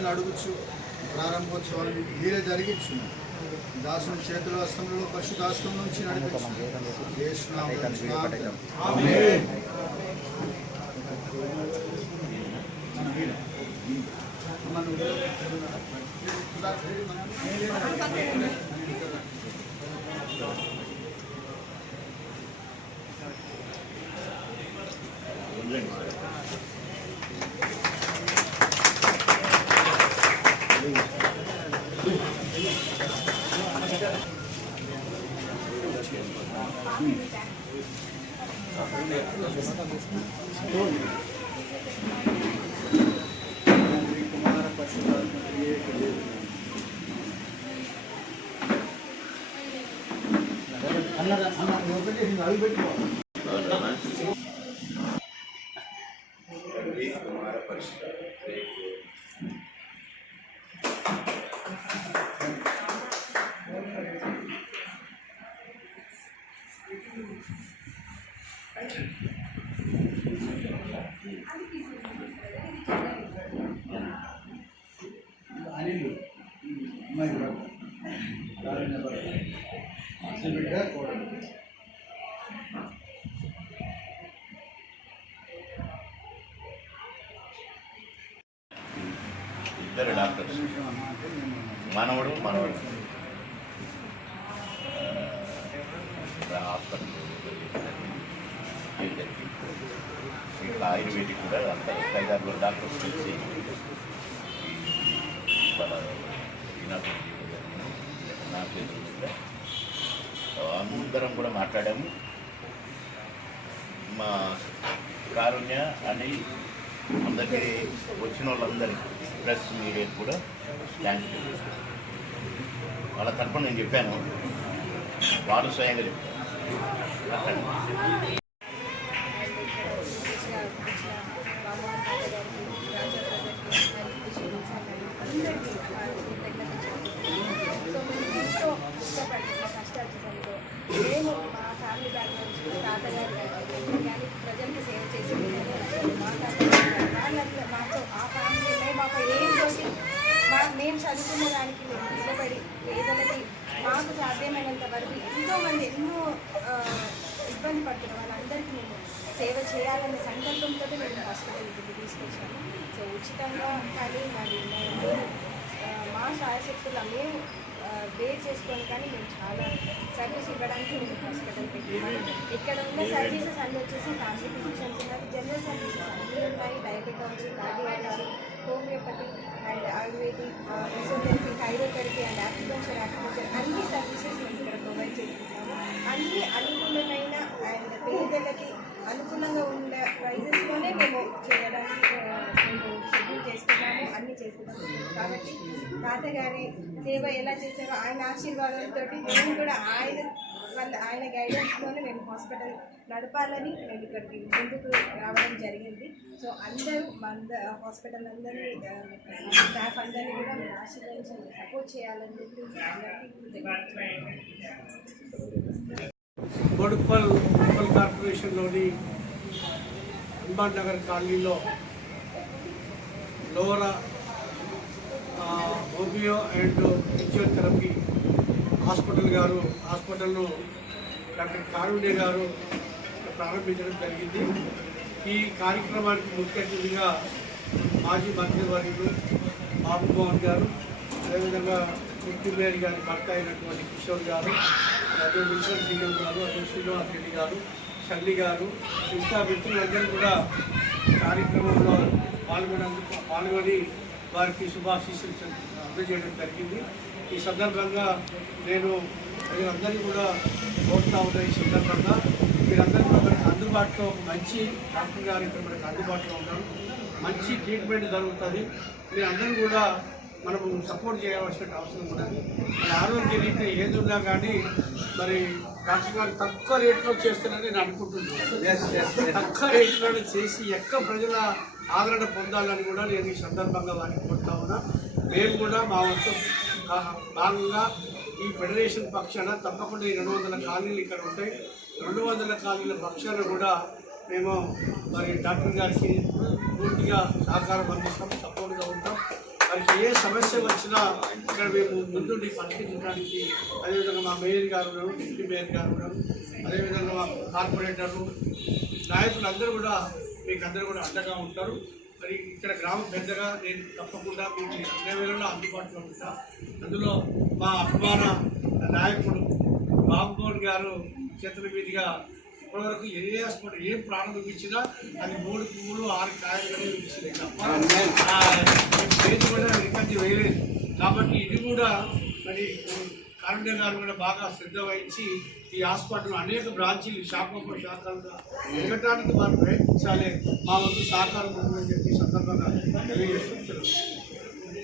విధంగా అడుగుచ్చు ప్రారంభోత్సవాలు మీరే జరిగించున్నారు. దాసుని చేతుల హస్తంలో పరిశుద్ధాస్తం నుంచి ఇద్దరు డాక్టర్స్ మనవడు హాస్పిటల్ ఇట్లా ఆయుర్వేదిక్ కూడా అంతా 5-6 డాక్టర్స్ కలిసి నా చేతులు కూడా అందరం కూడా మాట్లాడాము. మా కారుణ్య అని అందరికీ వచ్చిన వాళ్ళందరికీ ప్రెస్ మీడియాకి కూడా థ్యాంక్స్ చెప్తాను. వాళ్ళ తరఫున నేను చెప్పాను, వాళ్ళు స్వయంగా చెప్పాను. మేము మా ఫ్యామిలీ బ్యాక్గ్రౌండ్ తాతగారు కానీ ప్రజలకు సేవ చేసి మా తాతగారు మాకు ఆ ఫ్యామిలీ మేము ఒక ఏజ్లోకి మేము చదువుకున్న దానికి మేము నిలబడి పేదలకి మాకు సాధ్యమైనంత వరకు ఎంతోమంది ఎన్నో ఇబ్బంది పడుతున్న వాళ్ళందరికీ మేము సేవ చేయాలనే సంకల్పంతో మేము హాస్పిటల్కి తీసుకొచ్చాము. సో ఉచితంగా కానీ మరి మా శాయశక్తులు మేము వేర్ చేసుకొని కానీ మేము చాలా సర్వీస్ ఇవ్వడానికి మేము హాస్పిటల్ పెట్టాము. ఇక్కడ ఉన్న సర్వీసెస్ అన్నీ వచ్చేసి ఫ్యామిలీ ఫిజిషియన్స్ ఉన్నారు, జనరల్ సర్వీసెస్ అన్నీ ఉన్నాయి, diabetology, cardiology, homeopathy and ayurvedic, physiotherapy, thyrotherapy and acupuncture అన్ని సర్వీసెస్ మేము ఇక్కడ ప్రొవైడ్ చేస్తున్నాము. అన్ని అనుకూలమైన అండ్ పేదలకి అనుకూలంగా ఉన్న ప్రైజెస్లోనే మేము చేయడానికి మేము షెడ్యూల్ చేసుకున్నాము, అన్నీ చేస్తున్నాము. కాబట్టి తాతగారి సేవ ఎలా చేశారో ఆయన ఆశీర్వాదంతో మేము కూడా ఆయన గైడెన్స్లోనే మేము హాస్పిటల్ నడపాలని మేము ఇక్కడికి ముందుకు రావడం జరిగింది. సో అందరూ హాస్పిటల్ అందరినీ స్టాఫ్ అందరినీ కూడా మేము ఆశీర్వదించి సపోర్ట్ చేయాలని చెప్పి బోడుప్పల్ మున్సిపల్ కార్పొరేషన్లోని హనుమాన్ నగర్ కాలనీలో లోరా హోమియో అండ్ ఫిజియోథెరపీ హాస్పిటల్ను డాక్టర్ కారుణ్య గారు ప్రారంభించడం జరిగింది. ఈ కార్యక్రమానికి ముఖ్య అతిథిగా మాజీ మంత్రివర్యులు బాబు మోహన్ గారు, అదేవిధంగా డిప్యూటీ మేయర్ గారి భర్త అయినటువంటి కిషోర్ గారు, అదే మిషన్ సీఎం గారు, అదే శ్రీనివాస్ రెడ్డి గారు, షల్లి గారు, ఇంకా మిత్రులందరూ కూడా కార్యక్రమంలో పాల్గొని వారికి శుభాశీస్సులు అందజేయడం జరిగింది. ఈ సందర్భంగా నేను మీరందరినీ కూడా కోరుతా ఉన్న ఈ సందర్భంగా మీరందరూ కూడా మనకు అందుబాటులో ఒక మంచి డాక్టర్ గారు ఇక్కడ మనకు అందుబాటులో ఉన్నారు, మంచి ట్రీట్మెంట్ జరుగుతుంది. మీరందరూ కూడా మనము సపోర్ట్ చేయవలసిన అవసరం ఉన్నది. మన ఆరోగ్య రీత్యా ఏది ఉన్నా కానీ మరి డాక్టర్ గారు తక్కువ రేట్లో చేస్తారని నేను అనుకుంటున్నాను. తక్కువ రేట్లను చేసి ఎక్కువ ప్రజల ఆదరణ పొందాలని కూడా నేను ఈ సందర్భంగా వారికి కోరుతా ఉన్నా. మేము కూడా మా వంతు భాగంగా ఈ ఫెడరేషన్ పక్షాన తప్పకుండా ఈ 200 కాలనీలు ఇక్కడ ఉంటాయి. 200 కాలనీల పక్షాన కూడా మేము మరి డాక్టర్ గారికి పూర్తిగా సహకారం అందిస్తాం, సపోర్ట్గా ఉంటాం. వారికి ఏ సమస్య వచ్చినా ఇక్కడ మేము ముందుండి పరిష్కరించడానికి, అదేవిధంగా మా మేయర్ గారు ఉన్నారు, డిప్యూటీ మేయర్ గారు ఉన్నారు, అదేవిధంగా మా కార్పొరేటర్లు, నాయకులు అందరూ కూడా మీకు అందరూ కూడా అండగా ఉంటారు. మరి ఇక్కడ గ్రామ పెద్దగా నేను తప్పకుండా మీకు అన్ని వేళల్లో అందుబాటులో ఉంటా. అందులో మా అభిమాన నాయకుడు బాబుమోహన్ గారు చేతుల మీదుగా ఇప్పటివరకు ఏ హాస్పిటల్ ఏం ప్రారంభించినా అది 3 పువ్వులు 6 కాయలుగానే ఇచ్చింది తప్ప పేరు కూడా రికార్డు వేయలేదు. కాబట్టి ఇది కూడా మరి కారుణ్య గారు కూడా బాగా శ్రద్ధ వహించి ఈ హాస్పిటల్ అనేక బ్రాంచీలు శాఖలుగా ఎదగటానికి వారు ప్రయత్నించాలి. మా వంతు సహకారం ఉందని చెప్పి సందర్భంగా తెలియజేస్తున్నాను.